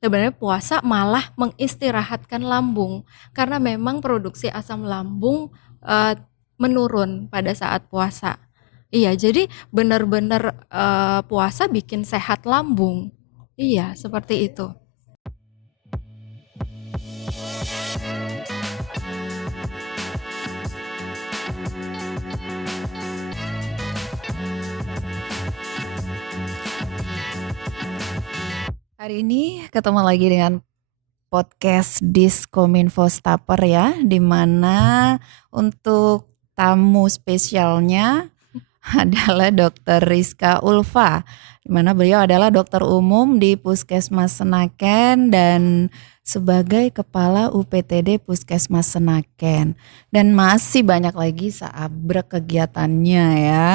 sebenarnya puasa malah mengistirahatkan lambung karena memang produksi asam lambung eh, menurun pada saat puasa. Iya, jadi benar-benar puasa bikin sehat lambung. Iya, seperti itu. Hari ini ketemu lagi dengan podcast Diskominfo Stapper ya, di mana untuk tamu spesialnya adalah Dr. Rizka Ulfa, di mana beliau adalah dokter umum di Puskesmas Senaken dan sebagai Kepala UPTD Puskesmas Senaken. Dan masih banyak lagi seabrek kegiatannya ya,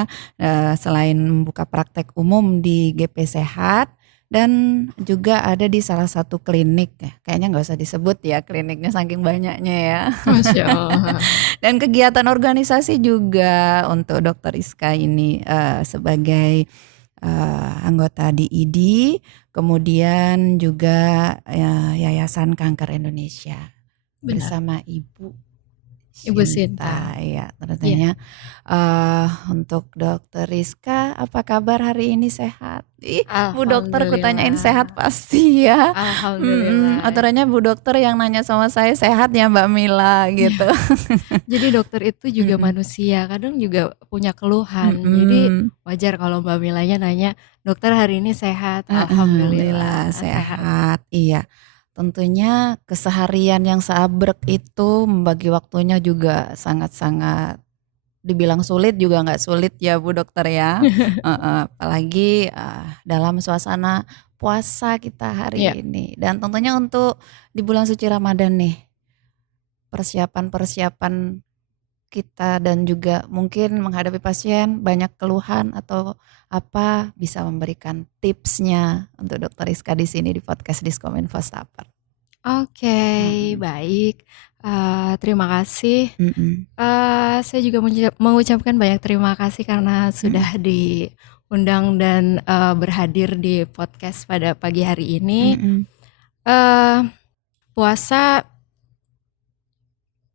selain membuka praktek umum di GP Sehat, dan juga ada di salah satu klinik ya. Kayaknya nggak usah disebut ya kliniknya saking banyaknya ya. Masya Allah. Dan kegiatan organisasi juga untuk Dokter Iska ini sebagai anggota di IDI, kemudian juga Yayasan Kanker Indonesia Benar. bersama Ibu Ibu Sinta. Ya, Iya. tentunya untuk Dokter Rizka, apa kabar hari ini, sehat? Ih, Bu Dokter kutanyain sehat Alhamdulillah. pasti ya. Alhamdulillah. Aturannya Bu Dokter yang nanya sama saya sehat ya Mbak Mila gitu. Jadi dokter itu juga Mm-mm. manusia, kadang juga punya keluhan. Jadi Mm-mm. wajar kalau Mbak Milanya nanya, dokter hari ini sehat? Alhamdulillah Alhamdulillah sehat. sehat. Iya. Tentunya keseharian yang seabrek itu membagi waktunya juga sangat-sangat dibilang sulit juga nggak sulit ya Bu Dokter ya. Apalagi dalam suasana puasa kita Iya. hari ini. Dan tentunya untuk di bulan suci Ramadan nih, persiapan-persiapan kita dan juga mungkin menghadapi pasien banyak keluhan atau apa, bisa memberikan tipsnya untuk Dokter Rizka di sini di podcast Diskominfo Stapper. Oke, baik. Terima kasih. Mm-mm. Saya juga mengucapkan banyak terima kasih karena sudah diundang dan berhadir di podcast pada pagi hari ini. Mm-mm. Puasa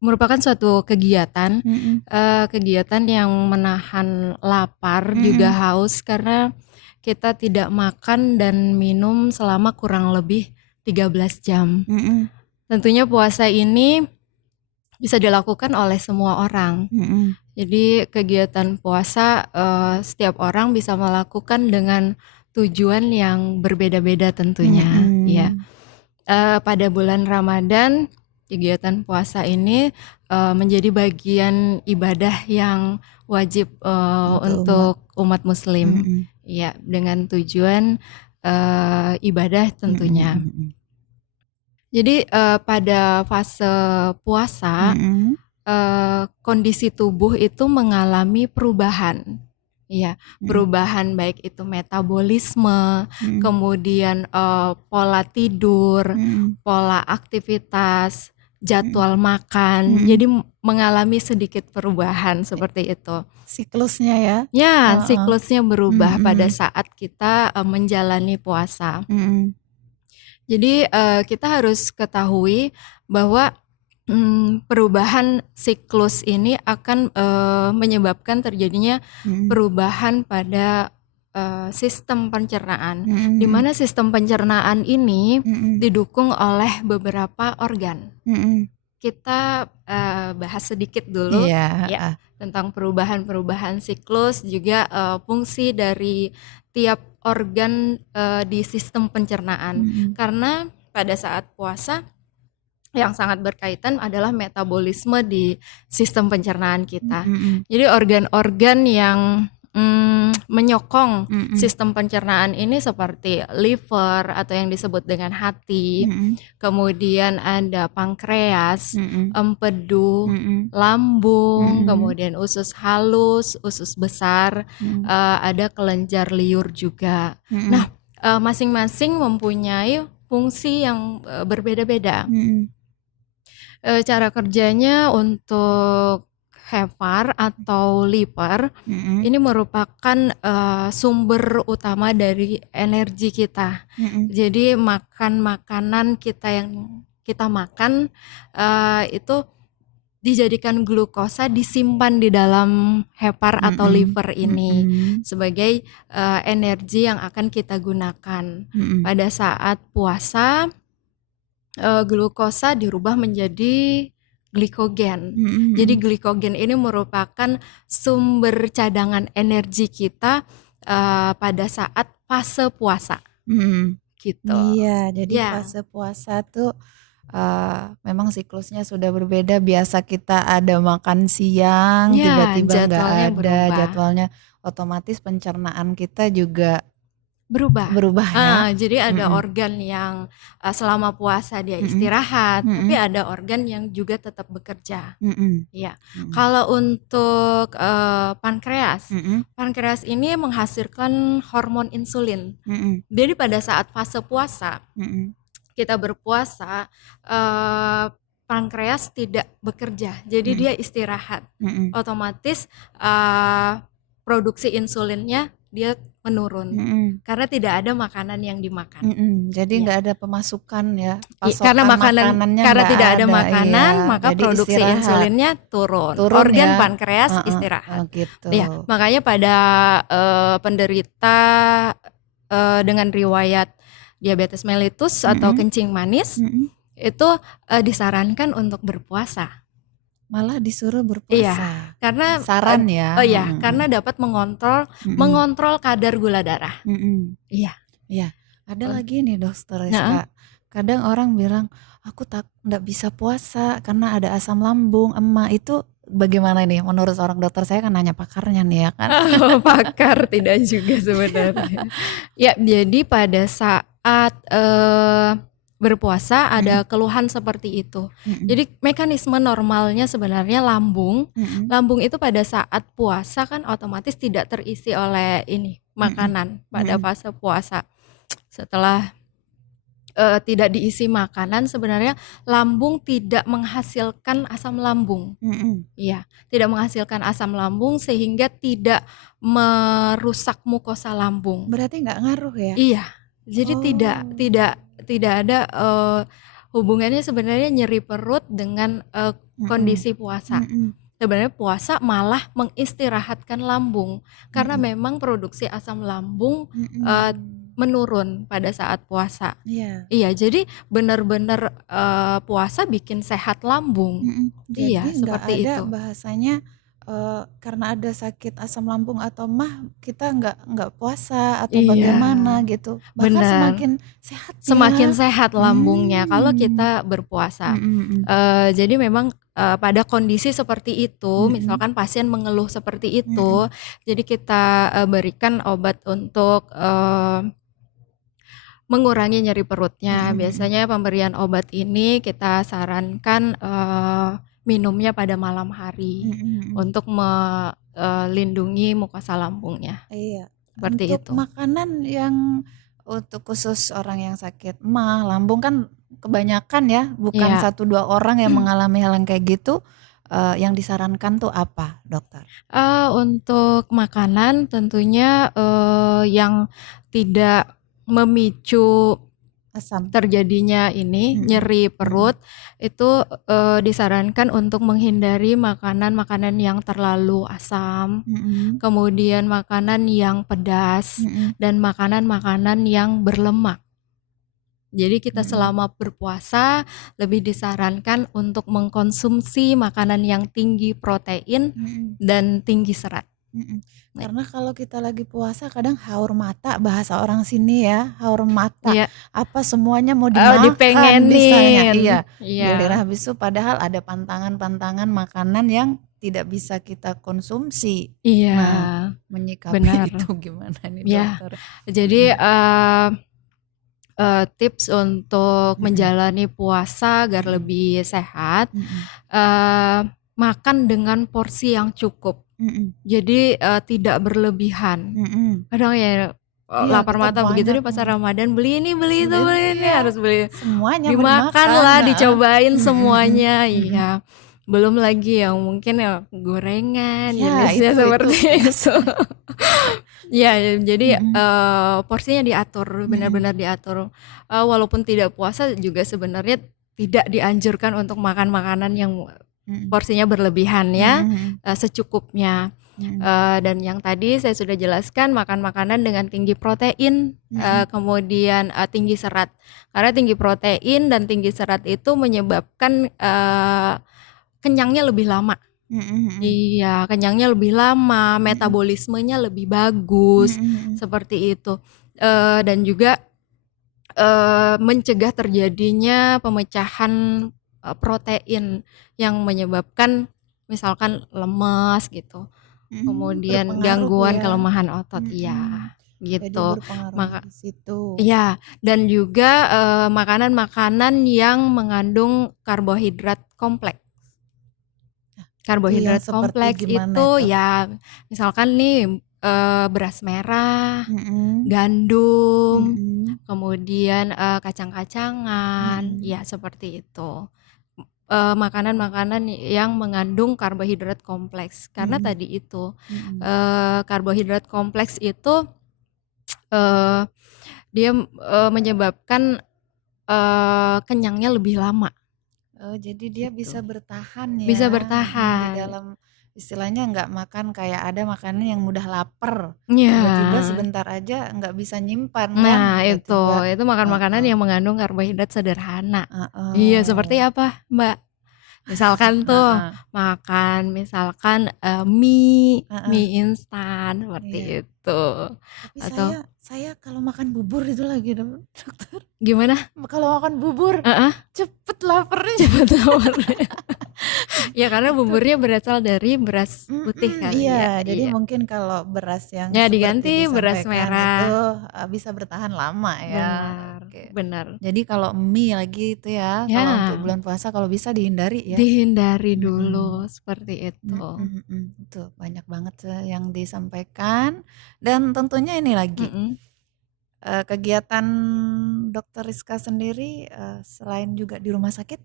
merupakan suatu kegiatan, Mm-mm. kegiatan yang menahan lapar juga haus karena kita tidak makan dan minum selama kurang lebih 13 jam. Mm-mm. Tentunya puasa ini bisa dilakukan oleh semua orang. Mm-mm. Jadi kegiatan puasa setiap orang bisa melakukan dengan tujuan yang berbeda-beda tentunya. Mm-mm. Ya, pada bulan Ramadan kegiatan puasa ini menjadi bagian ibadah yang wajib untuk umat Muslim. Mm-mm. Ya, dengan tujuan ibadah tentunya. Mm-mm. Jadi pada fase puasa Mm-mm. kondisi tubuh itu mengalami perubahan. Ya, perubahan baik itu metabolisme, Mm-mm. kemudian pola tidur, pola aktivitas, jadwal makan. Jadi mengalami sedikit perubahan seperti itu. Siklusnya ya. Ya, siklusnya berubah pada saat kita menjalani puasa. Mm-mm. Jadi kita harus ketahui bahwa perubahan siklus ini akan menyebabkan terjadinya perubahan pada sistem pencernaan, di mana sistem pencernaan ini didukung oleh beberapa organ. Kita bahas sedikit dulu ya tentang perubahan-perubahan siklus, juga fungsi dari tiap organ di sistem pencernaan. Karena pada saat puasa yang sangat berkaitan adalah metabolisme di sistem pencernaan kita. Jadi organ-organ yang menyokong sistem pencernaan ini seperti liver atau yang disebut dengan hati, kemudian ada pankreas, empedu, lambung, kemudian usus halus, usus besar, ada kelenjar liur juga. Nah, masing-masing mempunyai fungsi yang berbeda-beda. Cara kerjanya untuk hepat atau liver ini merupakan sumber utama dari energi kita. Jadi makanan kita yang kita makan itu dijadikan glukosa, disimpan di dalam hepar atau liver ini sebagai energi yang akan kita gunakan. Pada saat puasa, glukosa dirubah menjadi glikogen. Jadi glikogen ini merupakan sumber cadangan energi kita pada saat fase puasa. Gitu. Iya, jadi fase puasa tuh memang siklusnya sudah berbeda. Biasa kita ada makan siang, tiba-tiba nggak ada, jadwalnya otomatis pencernaan kita juga berubah ya. Jadi ada organ yang selama puasa dia istirahat, tapi ada organ yang juga tetap bekerja. Ya. Kalau untuk pankreas ini menghasilkan hormon insulin. Jadi pada saat fase puasa kita berpuasa, pankreas tidak bekerja, jadi dia istirahat. Otomatis produksi insulinnya dia menurun karena tidak ada makanan yang dimakan. Jadi nggak ada pemasukan ya, karena tidak ada makanan, maka produksi insulinnya turun organ ya? Pankreas istirahat. Gitu. Ya, makanya pada penderita dengan riwayat diabetes mellitus atau kencing manis itu disarankan untuk berpuasa. Malah disuruh berpuasa. Iya, karena saran ya. Karena dapat mengontrol kadar gula darah. Iya. Ada lagi nih dokter Rizka. Kadang orang bilang aku nggak bisa puasa karena ada asam lambung, itu bagaimana nih menurut seorang dokter? Saya kan nanya pakarnya nih ya kan. Pakar tidak juga sebenarnya. Ya, jadi pada saat berpuasa ada keluhan seperti itu. Jadi mekanisme normalnya sebenarnya lambung itu pada saat puasa kan otomatis tidak terisi oleh makanan pada fase puasa. Setelah tidak diisi makanan, sebenarnya lambung tidak menghasilkan asam lambung. Iya, tidak menghasilkan asam lambung sehingga tidak merusak mukosa lambung. Berarti nggak ngaruh ya? Iya, jadi tidak ada hubungannya sebenarnya nyeri perut dengan kondisi puasa. Sebenarnya puasa malah mengistirahatkan lambung karena memang produksi asam lambung menurun pada saat puasa. Iya, jadi benar-benar puasa bikin sehat lambung. Jadi seperti ada itu. Bahasanya karena ada sakit asam lambung atau kita nggak puasa atau bagaimana gitu. Bahkan semakin sehat lambungnya kalau kita berpuasa. Jadi memang pada kondisi seperti itu, misalkan pasien mengeluh seperti itu, jadi kita berikan obat untuk mengurangi nyeri perutnya. Biasanya pemberian obat ini kita sarankan minumnya pada malam hari untuk melindungi mukosa lambungnya. Iya. Seperti untuk itu. Makanan yang untuk khusus orang yang sakit lambung kan kebanyakan ya, bukan 1-2 orang yang mengalami hal yang kayak gitu. Yang disarankan tuh apa, dokter? Untuk makanan tentunya yang tidak memicu terjadinya nyeri perut itu disarankan untuk menghindari makanan-makanan yang terlalu asam, kemudian makanan yang pedas dan makanan-makanan yang berlemak. Jadi kita selama berpuasa lebih disarankan untuk mengkonsumsi makanan yang tinggi protein dan tinggi serat. Karena kalau kita lagi puasa kadang haur mata, bahasa orang sini ya, haur mata. Apa semuanya mau dimakan, dipengenin. Giliran habis itu padahal ada pantangan-pantangan makanan yang tidak bisa kita konsumsi. Menyikapi itu gimana nih dokter? Jadi tips untuk menjalani puasa agar lebih sehat, makan dengan porsi yang cukup. Jadi tidak berlebihan. Kadang ya lapar mata begitu di pasar Ramadan, beli ini beli itu beli ini, harus beli semuanya dimakan lah, dicobain semuanya. Belum lagi yang mungkin ya gorengan Ya, jenisnya seperti itu. itu. Ya, jadi Mm-mm. porsinya diatur, benar-benar Mm-mm. diatur. Walaupun tidak puasa juga sebenarnya tidak dianjurkan untuk makan makanan yang Mm-mm. porsinya berlebihan ya, Mm-mm. secukupnya. Mm-mm. Dan yang tadi saya sudah jelaskan, makan makanan dengan tinggi protein, Mm-mm. kemudian tinggi serat. Karena tinggi protein dan tinggi serat itu menyebabkan kenyangnya lebih lama. Mm-mm. Iya, kenyangnya lebih lama, Mm-mm. metabolismenya lebih bagus, Mm-mm. seperti itu. Dan juga mencegah terjadinya pemecahan protein yang menyebabkan misalkan lemas gitu. Kemudian Berpengaruh gangguan ya. kelemahan otot, Mm-mm. iya, Jadi gitu. berpengaruh Maka di situ. iya, dan juga makanan-makanan yang mengandung karbohidrat kompleks. Itu yang Karbohidrat seperti kompleks gimana itu itu? ya misalkan nih beras merah, Mm-mm. gandum, Mm-mm. kemudian kacang-kacangan, Mm-mm. ya seperti itu. Makanan-makanan yang mengandung karbohidrat kompleks karena Mm-mm. tadi itu Mm-mm. karbohidrat kompleks itu eh, dia menyebabkan kenyangnya lebih lama, Oh, jadi dia gitu. bisa bertahan Bisa ya. Di bertahan. dalam istilahnya nggak makan kayak ada makanan yang mudah lapar. Tiba-tiba Ya. sebentar aja nggak bisa nyimpan kan. Nah, Tiba-tiba. itu makan makanan Heeh, yang mengandung karbohidrat sederhana. Iya, seperti heeh, apa, Mbak? Misalkan tuh heeh, makan misalkan mie, heeh. mie instan seperti Iya. itu. Tapi Atau saya kalau makan bubur itu lagi dokter. gimana? Kalau makan bubur Heeh, cepet laparnya. cepet laparnya. Ya karena buburnya berasal dari beras putih Iya, kali ya. jadi Iya. mungkin kalau beras yang Ya seperti diganti beras disampaikan itu, merah. bisa bertahan lama ya, Benar, oke. benar. Jadi kalau mie lagi itu ya, kalau untuk Ya, bulan puasa kalau bisa dihindari ya? dihindari Mhm, dulu seperti itu. itu banyak banget yang disampaikan dan tentunya ini lagi, Mhm. kegiatan Dokter Rizka sendiri, selain juga di rumah sakit,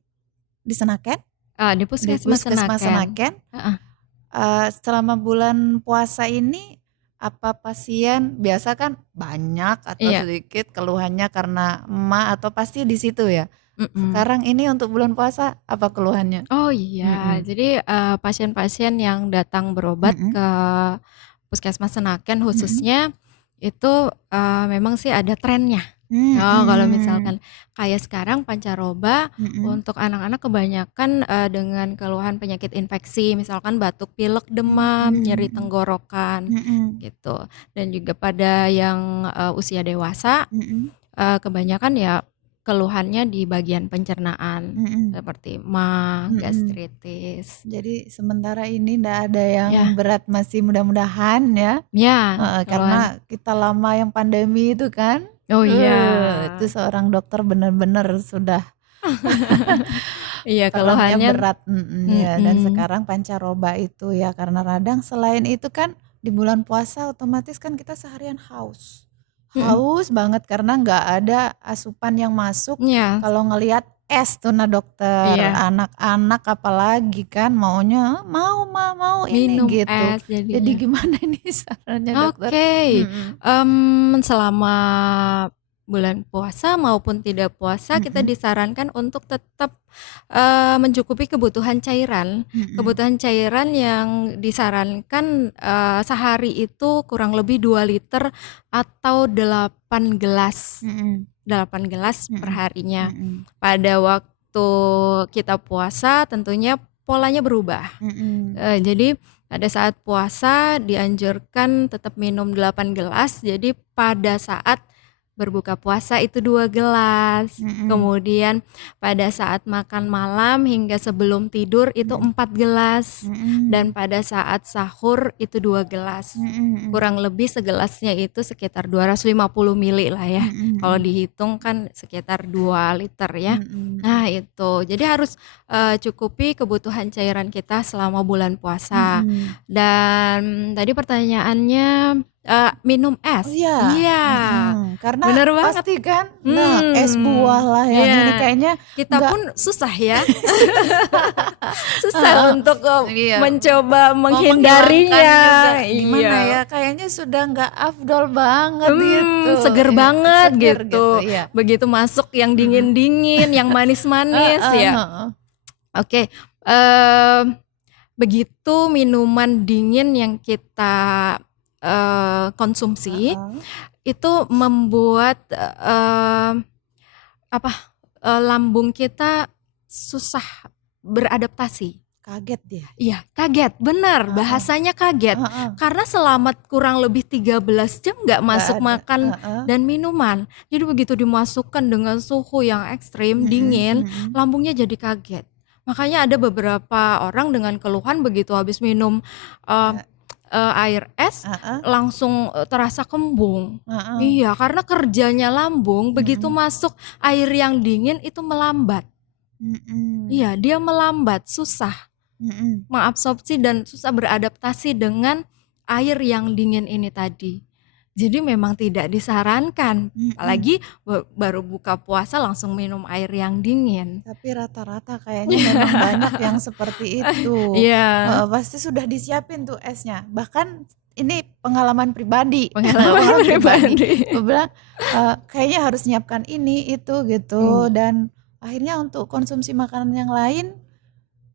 di Senaken, Di di Puskesmas Puskesmas Senaken. Senaken. Heeh. Selama bulan puasa ini, apa pasien biasa kan banyak atau Iya. sedikit keluhannya karena emak atau pasti di situ ya? Mhm. Sekarang ini untuk bulan puasa apa keluhannya? Oh iya, Mhm. jadi, pasien-pasien yang datang berobat Mhm. ke Puskesmas Senaken Mhm. khususnya, itu, memang sih ada trennya. Oh, kalau Mhm. misalkan kayak sekarang pancaroba Mhm. untuk anak-anak kebanyakan, dengan keluhan penyakit infeksi, misalkan batuk pilek, demam, nyeri Mhm. tenggorokan, Mhm. gitu. Dan juga pada yang, usia dewasa, Mhm. kebanyakan ya keluhannya di bagian pencernaan, Mhm. seperti MAG, Mhm. gastritis. Jadi sementara ini ndak ada yang Ya, berat masih mudah-mudahan ya. ya, Heeh, keluhan. karena kita lama yang pandemi itu kan, Oh iya. itu seorang dokter benar-benar sudah Iya, perannya keluhannya berat, ya dan mhm, sekarang pancaroba itu ya karena radang selain itu kan di bulan puasa otomatis kan kita seharian haus. mhm, Haus banget karena nggak ada asupan yang masuk, iya, kalau ngelihat es tuh nah dokter, iya, anak-anak apalagi kan maunya, "Mau Ma, mau ini," minum gitu. es Jadi jadinya. gimana ini sarannya dokter? Oke, Mhm. selama bulan puasa maupun tidak puasa kita Mhm. disarankan untuk tetap, mencukupi kebutuhan cairan. Mhm. Kebutuhan cairan yang disarankan, sehari itu kurang lebih 2 liter atau 8 gelas, Mhm. 8 gelas Mhm. perharinya. Mhm. Pada waktu kita puasa tentunya polanya berubah. Mhm. Jadi pada saat puasa dianjurkan tetap minum 8 gelas, jadi pada saat berbuka puasa itu 2 gelas, Mhm. kemudian pada saat makan malam hingga sebelum tidur itu Mhm. 4 gelas, Mhm. dan pada saat sahur itu 2 gelas. Mhm. Mhm. Kurang lebih segelasnya itu sekitar 250 mili lah ya, Mhm. kalau Mhm. dihitung kan sekitar 2 liter ya. Mhm. Nah itu, jadi harus, cukupi kebutuhan cairan kita selama bulan puasa. Mhm. Dan tadi pertanyaannya, minum es. Iya. Karena bener banget. pasti kan, es buah lah yang ini kayaknya kita pun susah ya, susah untuk mencoba menghindarinya. Gimana ya, kayaknya sudah nggak afdol banget gitu. Seger banget gitu. Begitu masuk yang dingin-dingin, yang manis-manis ya. Oke. Begitu minuman dingin yang kita konsumsi itu membuat lambung kita susah beradaptasi. Kaget dia. Iya, kaget, benar. Bahasanya kaget. Karena selama kurang lebih 13 jam nggak masuk makan dan minuman. Jadi begitu dimasukkan dengan suhu yang ekstrim, dingin, lambungnya jadi kaget. Makanya ada beberapa orang dengan keluhan begitu habis minum air es langsung terasa kembung. Iya, karena kerjanya lambung begitu masuk air yang dingin itu melambat. Iya, dia melambat, susah mengabsorpsi dan susah beradaptasi dengan air yang dingin ini tadi. Jadi memang tidak disarankan, apalagi baru buka puasa langsung minum air yang dingin. Tapi rata-rata kayaknya memang banyak yang seperti itu. Pasti sudah disiapin tuh esnya. Bahkan ini pengalaman pribadi. Gue bilang kayaknya harus nyiapkan ini itu gitu. Dan akhirnya untuk konsumsi makanan yang lain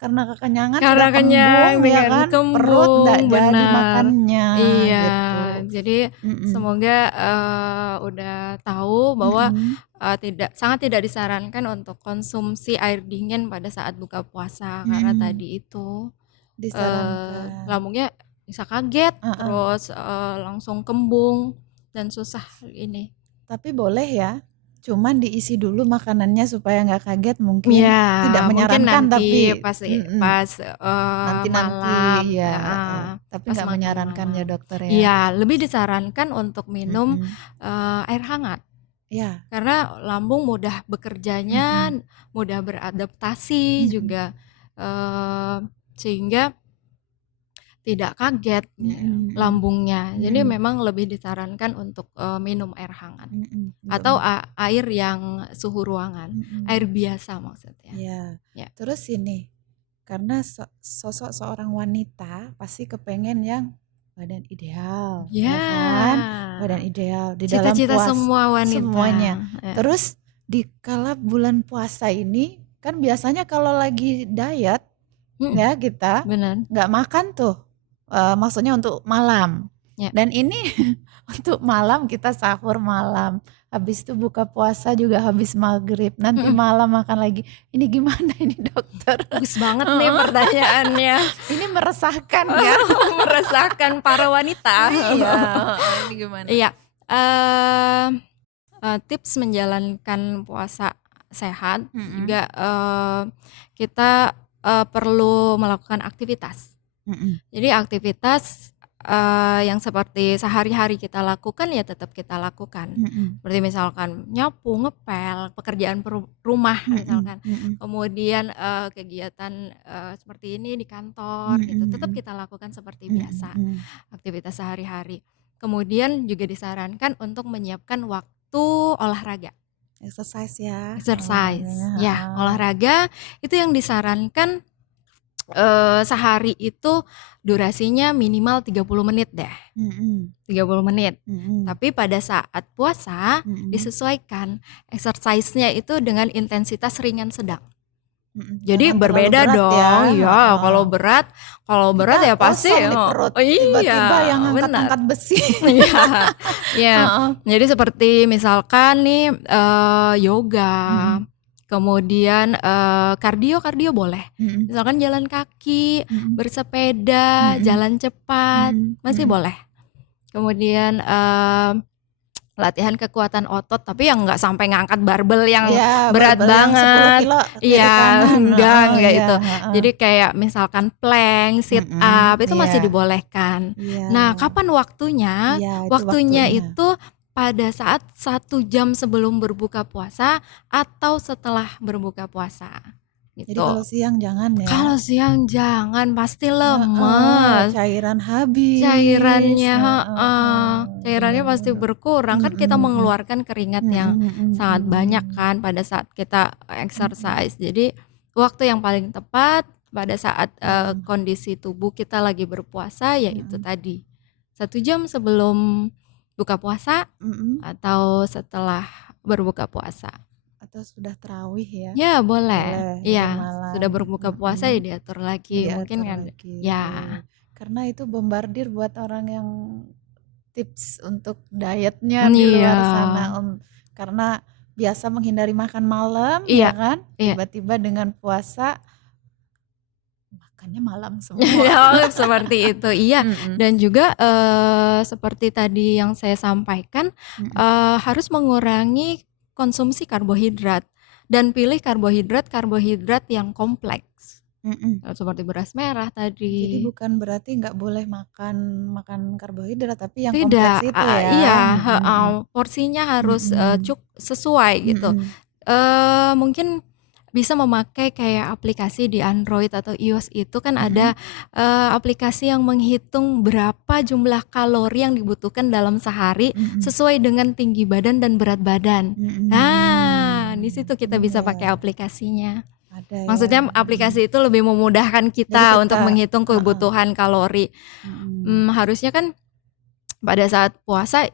karena kekenyangan udah kembung ya kan, perut nggak jadi makannya. Gitu. Jadi semoga udah tahu bahwa sangat tidak disarankan untuk konsumsi air dingin pada saat buka puasa karena tadi itu lambungnya bisa kaget, terus langsung kembung dan susah ini. Tapi boleh ya, cuman diisi dulu makanannya supaya nggak kaget mungkin. Tidak menyarankan, nanti tapi pas nanti malam tapi nggak menyarankan ya dokter ya. Iya, lebih disarankan untuk minum air hangat. Karena lambung mudah bekerjanya, mudah beradaptasi juga, sehingga tidak kaget lambungnya. Jadi memang lebih disarankan untuk minum air hangat atau air yang suhu ruangan, air biasa maksudnya. Terus ini, karena sosok seorang wanita pasti kepengen yang badan ideal, ya kan? Badan ideal di dalam cita-cita puasa semua wanita. Semuanya. Terus di kala bulan puasa ini kan biasanya kalau lagi diet ya kita nggak makan tuh. Maksudnya untuk malam. Dan ini untuk malam kita sahur malam. Habis itu buka puasa juga habis maghrib. Nanti malam makan lagi. Ini gimana ini dokter? Bagus banget nih pertanyaannya. Ini meresahkan ya. Meresahkan para wanita. Ini gimana? Tips menjalankan puasa sehat juga kita perlu melakukan aktivitas. Jadi aktivitas yang seperti sehari-hari kita lakukan ya tetap kita lakukan. Seperti misalkan nyapu, ngepel, pekerjaan rumah misalkan. Kemudian kegiatan seperti ini di kantor gitu, tetap kita lakukan seperti biasa. Aktivitas sehari-hari. Kemudian juga disarankan untuk menyiapkan waktu olahraga. Exercise ya. Olahraga itu yang disarankan sehari itu durasinya minimal 30 menit deh. 30 menit. Tapi pada saat puasa disesuaikan exercise-nya itu dengan intensitas ringan sedang. Jadi berbeda dong. Kalau berat ya pasti tiba-tiba yang angkat-angkat besi. Jadi seperti misalkan nih yoga. Kemudian kardio boleh. Misalkan jalan kaki, bersepeda, jalan cepat, masih boleh. Kemudian latihan kekuatan otot, tapi yang nggak sampai ngangkat barbel yang berat banget. Enggak itu. Jadi kayak misalkan plank, sit up itu masih dibolehkan. Nah, kapan waktunya? Waktunya itu pada saat 1 jam sebelum berbuka puasa atau setelah berbuka puasa Jadi gitu. kalau siang jangan ya. Kalau siang jangan, pasti lemes. Cairan habis. Cairannya pasti Benar-benar. berkurang. Kan kita mengeluarkan keringat yang sangat banyak kan pada saat kita exercise. Jadi waktu yang paling tepat pada saat kondisi tubuh kita lagi berpuasa yaitu tadi 1 jam sebelum buka puasa atau setelah berbuka puasa. Atau sudah tarawih ya? Ya boleh. Iya, malam. sudah berbuka puasa ya diatur lagi. Mungkin kan ya. Karena itu bombardir buat orang yang tips untuk dietnya di luar sana, karena biasa menghindari makan malam, ya kan? Tiba-tiba dengan puasa makannya malam semua. Seperti itu, iya. Dan juga seperti tadi yang saya sampaikan, harus mengurangi konsumsi karbohidrat dan pilih karbohidrat yang kompleks. Seperti beras merah tadi. Jadi bukan berarti nggak boleh makan karbohidrat, tapi yang kompleks itu ya. Iya, porsinya harus sesuai gitu. Mungkin bisa memakai kayak aplikasi di Android atau iOS itu kan ada aplikasi yang menghitung berapa jumlah kalori yang dibutuhkan dalam sehari sesuai dengan tinggi badan dan berat badan. Nah, di situ kita bisa pakai aplikasinya. Maksudnya aplikasi itu lebih memudahkan kita untuk menghitung kebutuhan kalori. Harusnya kan pada saat puasa,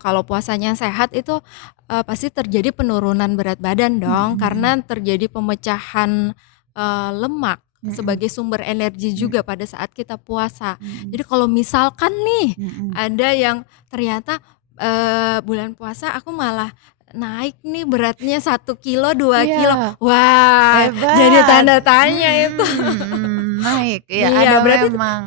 kalau puasanya sehat itu pasti terjadi penurunan berat badan dong, karena terjadi pemecahan lemak sebagai sumber energi juga pada saat kita puasa. Jadi kalau misalkan nih ada yang ternyata bulan puasa aku malah naik nih beratnya 1 kilo 2 kilo, wah hebat. Jadi tanda tanya itu. Naik ya, ada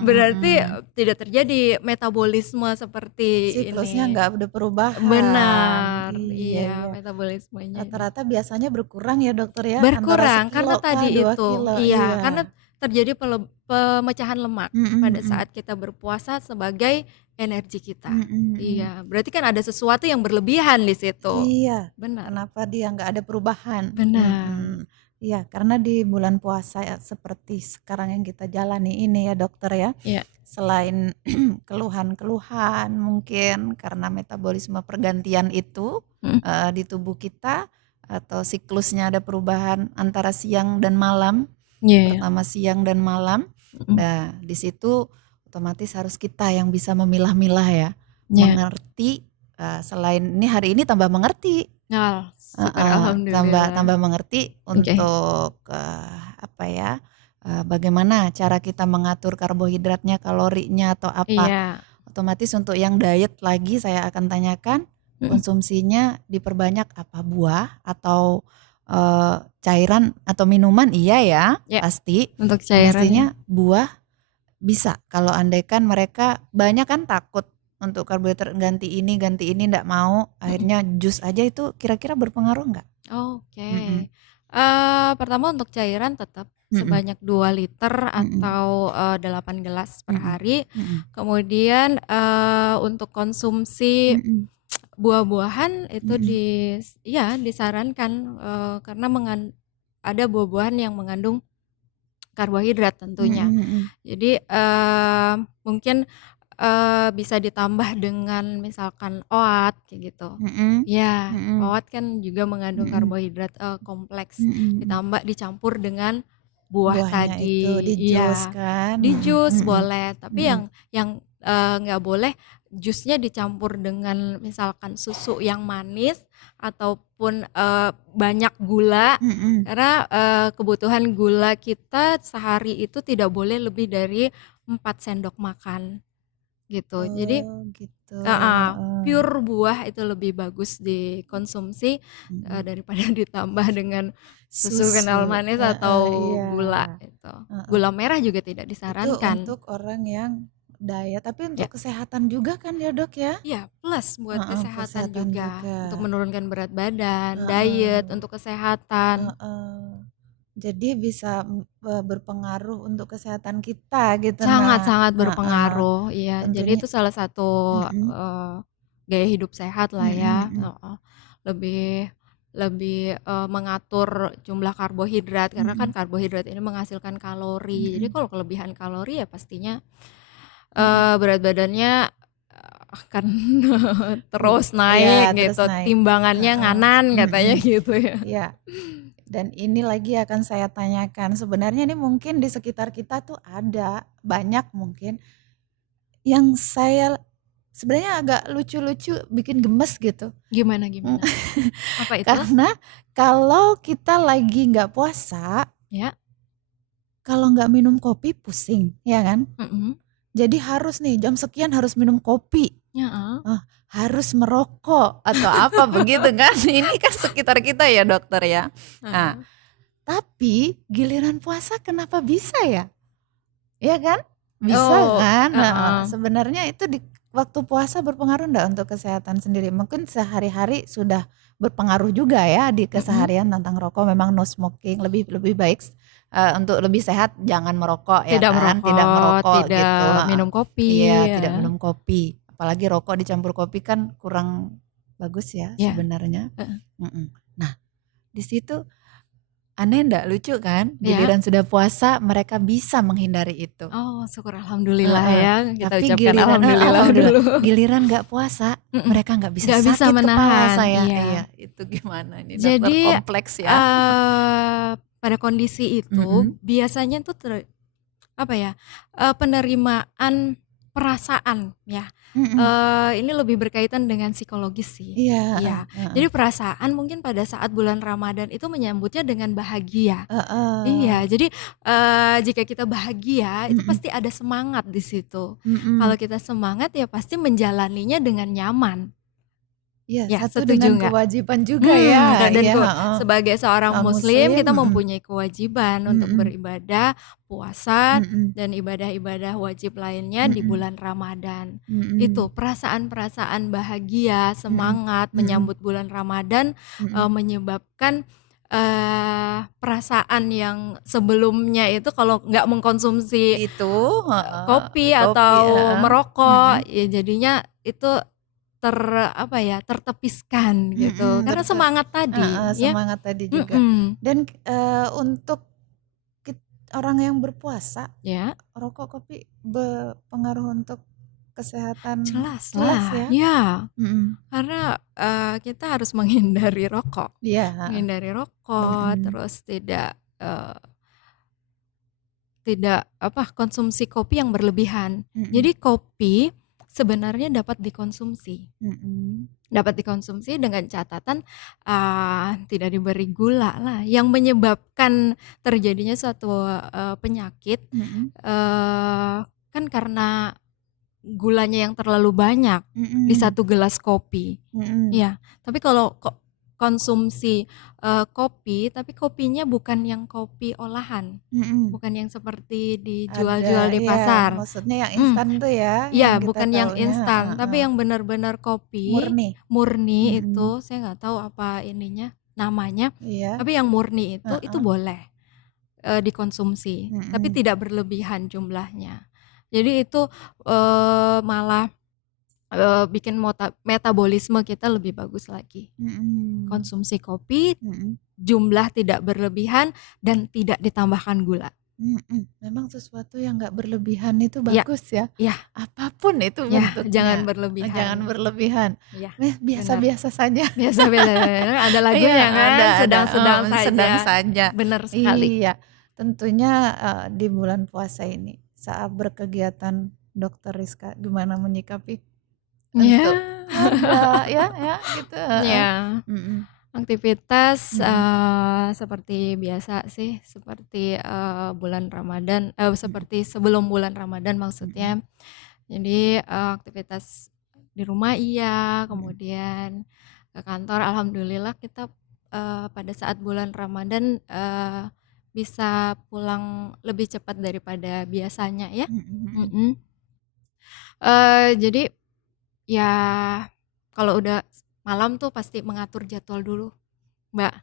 berarti tidak terjadi metabolisme seperti siklusnya ini. nggak ada perubahan. Benar, iya metabolismenya. Rata-rata biasanya berkurang ya dokter ya. Berkurang karena tadi itu, kilo, karena terjadi pemecahan lemak pada saat kita berpuasa sebagai energi kita. Iya, berarti kan ada sesuatu yang berlebihan di situ. Iya, benar. Kenapa dia nggak ada perubahan? Benar. Iya, karena di bulan puasa ya, seperti sekarang yang kita jalani ini ya dokter ya. Iya. Selain keluhan-keluhan mungkin karena metabolisme pergantian itu di tubuh kita, atau siklusnya ada perubahan antara siang dan malam, pertama siang dan malam. Nah, di situ otomatis harus kita yang bisa memilah-milah ya, mengerti. Selain ini hari ini tambah mengerti. Tambah mengerti untuk bagaimana cara kita mengatur karbohidratnya, kalorinya atau apa. Otomatis untuk yang diet lagi saya akan tanyakan konsumsinya diperbanyak apa, buah atau cairan atau minuman? Iya ya, pasti. Untuk cairan biasanya buah bisa. Kalau andaikan mereka banyak kan takut untuk karbohidrat ganti ini nggak mau, akhirnya jus aja, itu kira-kira berpengaruh nggak? Oke. Pertama untuk cairan tetap sebanyak 2 liter atau 8 gelas per hari. Kemudian untuk konsumsi buah-buahan itu disarankan karena ada buah-buahan yang mengandung karbohidrat tentunya. Jadi mungkin bisa ditambah dengan misalkan oat kayak gitu. Oat kan juga mengandung karbohidrat kompleks. Dicampur dengan buah tadi. Itu di jus kan? Di jus boleh, tapi yang nggak boleh jusnya dicampur dengan misalkan susu yang manis ataupun banyak gula, karena kebutuhan gula kita sehari itu tidak boleh lebih dari 4 sendok makan gitu. Jadi pure buah itu lebih bagus dikonsumsi daripada ditambah dengan susu kental manis atau gula itu. Gula merah juga tidak disarankan. Itu untuk orang yang diet, tapi untuk kesehatan juga kan ya dok ya? Iya, plus buat kesehatan juga. Untuk menurunkan berat badan, diet untuk kesehatan. Jadi bisa berpengaruh untuk kesehatan kita gitu. Sangat berpengaruh. Iya, jadi itu salah satu gaya hidup sehat lah ya. mengatur jumlah karbohidrat karena kan karbohidrat ini menghasilkan kalori. Jadi kalau kelebihan kalori ya pastinya berat badannya akan terus naik terus gitu. naik. Timbangannya nganan katanya gitu ya. Ya. Dan ini lagi akan saya tanyakan, sebenarnya ini mungkin di sekitar kita tuh ada banyak mungkin yang saya sebenarnya agak lucu-lucu, bikin gemes gitu. Gimana? Apa itu? Karena kalau kita lagi nggak puasa, Ya. kalau nggak minum kopi pusing, ya kan? Jadi harus nih jam sekian harus minum kopi. Harus merokok atau apa begitu kan? Ini kan sekitar kita ya dokter ya. Nah, tapi giliran puasa kenapa bisa ya? Ya kan? Bisa kan? Sebenarnya itu di waktu puasa berpengaruh enggak untuk kesehatan sendiri? Mungkin sehari-hari sudah berpengaruh juga ya di keseharian tentang rokok. Memang no smoking lebih baik untuk lebih sehat jangan merokok ya kan? Tidak merokok gitu. Minum kopi. Iya, tidak minum kopi. Apalagi rokok dicampur kopi kan kurang bagus ya sebenarnya. Nah, di situ aneh enggak, lucu kan? Giliran sudah puasa mereka bisa menghindari itu. Oh, syukur alhamdulillah ya. Kita Tapi ucapkan alhamdulillah dulu. Giliran enggak puasa mereka enggak bisa Nggak bisa sakit kepala menahan, saya. iya. Iya, itu gimana ini Jadi dokter kompleks ya. Pada kondisi itu biasanya tuh penerimaan perasaan ya. Ini lebih berkaitan dengan psikologis sih. Iya. Jadi perasaan mungkin pada saat bulan Ramadan itu menyambutnya dengan bahagia. Iya, jadi jika kita bahagia itu pasti ada semangat di situ. Kalau kita semangat ya pasti menjalaninya dengan nyaman. Ya, satu setuju dengan nggak? kewajiban juga ya. Dan Iya, sebagai seorang Muslim, muslim kita mempunyai kewajiban untuk beribadah, puasa dan ibadah-ibadah wajib lainnya di bulan Ramadan. Itu perasaan-perasaan bahagia, semangat menyambut bulan Ramadan menyebabkan perasaan yang sebelumnya itu kalau nggak mengkonsumsi itu kopi atau merokok ya jadinya itu tertepiskan gitu karena betul. semangat tadi ya. Semangat tadi juga. Dan untuk orang yang berpuasa Ya, rokok kopi berpengaruh untuk kesehatan jelas ya. Ya. Karena kita harus menghindari rokok. Iya. Menghindari rokok terus tidak konsumsi kopi yang berlebihan. Jadi kopi sebenarnya dapat dikonsumsi. Dapat dikonsumsi dengan catatan tidak diberi gula lah. Yang menyebabkan terjadinya suatu penyakit kan karena gulanya yang terlalu banyak di satu gelas kopi. Ya, tapi kalau konsumsi kopi, tapi kopinya bukan yang kopi olahan, bukan yang seperti dijual-jual di pasar. Maksudnya yang instan tuh ya? Iya, bukan yang instan, tapi yang benar-benar kopi murni itu saya nggak tahu apa namanya. Tapi yang murni itu boleh dikonsumsi, tapi tidak berlebihan jumlahnya. Jadi itu malah bikin metabolisme kita lebih bagus lagi. Konsumsi kopi jumlah tidak berlebihan dan tidak ditambahkan gula. Memang sesuatu yang nggak berlebihan itu bagus ya. Apapun itu bentuknya. Jangan berlebihan. Jangan berlebihan. Biasa-biasa saja. Biasa-biasa. Ada lagunya kan. Sedang-sedang saja. Benar sekali. Iya. Tentunya di bulan puasa ini saat berkegiatan Dokter Rizka gimana menyikapi? Ya, gitu. Ya. Aktivitas seperti biasa sih, seperti bulan Ramadan, seperti sebelum bulan Ramadan maksudnya. Jadi aktivitas di rumah kemudian ke kantor. Alhamdulillah kita pada saat bulan Ramadan bisa pulang lebih cepat daripada biasanya ya. Jadi ya kalau udah malam tuh pasti mengatur jadwal dulu, Mbak.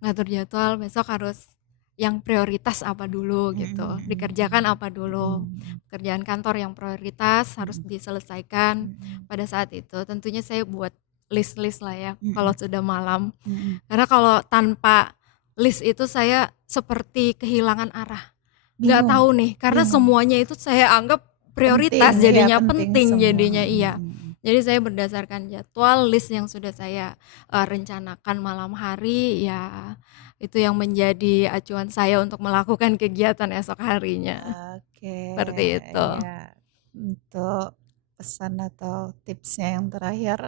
Ngatur jadwal besok harus yang prioritas apa dulu gitu, dikerjakan apa dulu. Pekerjaan kantor yang prioritas harus diselesaikan pada saat itu. Tentunya saya buat list-list lah ya kalau sudah malam. Karena kalau tanpa list itu saya seperti kehilangan arah. Nggak tahu nih, karena semuanya itu saya anggap prioritas Penting, jadinya, penting jadinya semua. iya. Jadi saya berdasarkan jadwal list yang sudah saya rencanakan malam hari, ya itu yang menjadi acuan saya untuk melakukan kegiatan esok harinya. Oke, Seperti itu. ya. Untuk pesan atau tipsnya yang terakhir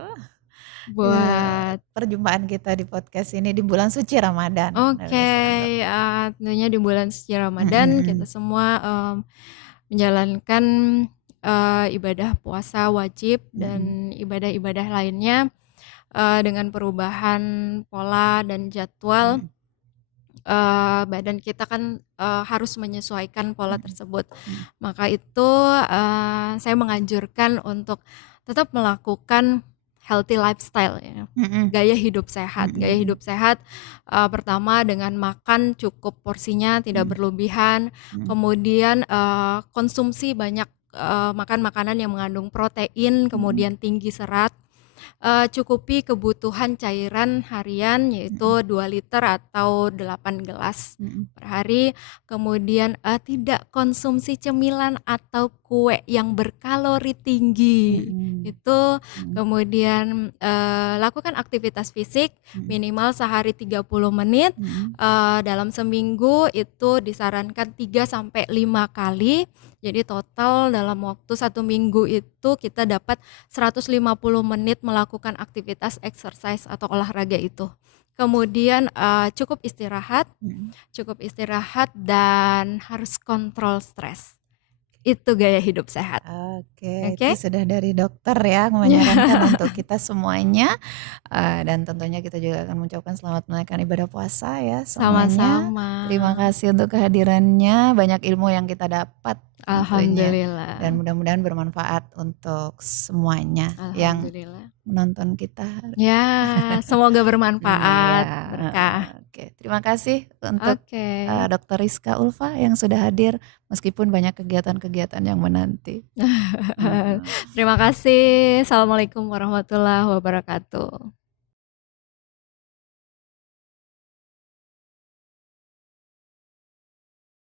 buat perjumpaan kita di podcast ini di bulan suci Ramadan. Oke, tentunya di bulan suci Ramadan kita semua menjalankan ibadah puasa wajib dan ibadah-ibadah lainnya dengan perubahan pola dan jadwal. Badan kita kan harus menyesuaikan pola tersebut. Maka itu saya menganjurkan untuk tetap melakukan healthy lifestyle ya. Gaya hidup sehat. Gaya hidup sehat pertama dengan makan cukup porsinya, tidak berlebihan. Kemudian konsumsi banyak makan makanan yang mengandung protein, kemudian tinggi serat. Cukupi kebutuhan cairan harian yaitu 2 liter atau 8 gelas per hari. Kemudian tidak konsumsi cemilan atau kue yang berkalori tinggi. Itu kemudian lakukan aktivitas fisik minimal sehari 30 menit. Dalam seminggu itu disarankan 3 sampai 5 kali. Jadi total dalam waktu 1 minggu itu kita dapat 150 menit melakukan aktivitas exercise atau olahraga itu. Kemudian cukup istirahat dan harus kontrol stres. Itu gaya hidup sehat. Oke. Itu sudah dari dokter ya menyarankan untuk kita semuanya. Dan tentunya kita juga akan mengucapkan selamat menunaikan ibadah puasa ya semuanya. Sama-sama. Terima kasih untuk kehadirannya, banyak ilmu yang kita dapat. Alhamdulillah. Dan mudah-mudahan bermanfaat untuk semuanya yang menonton kita. Ya, semoga bermanfaat, berkah. Oke, terima kasih untuk Dr. Rizka Ulfa yang sudah hadir meskipun banyak kegiatan-kegiatan yang menanti. Terima kasih. Assalamualaikum warahmatullahi wabarakatuh.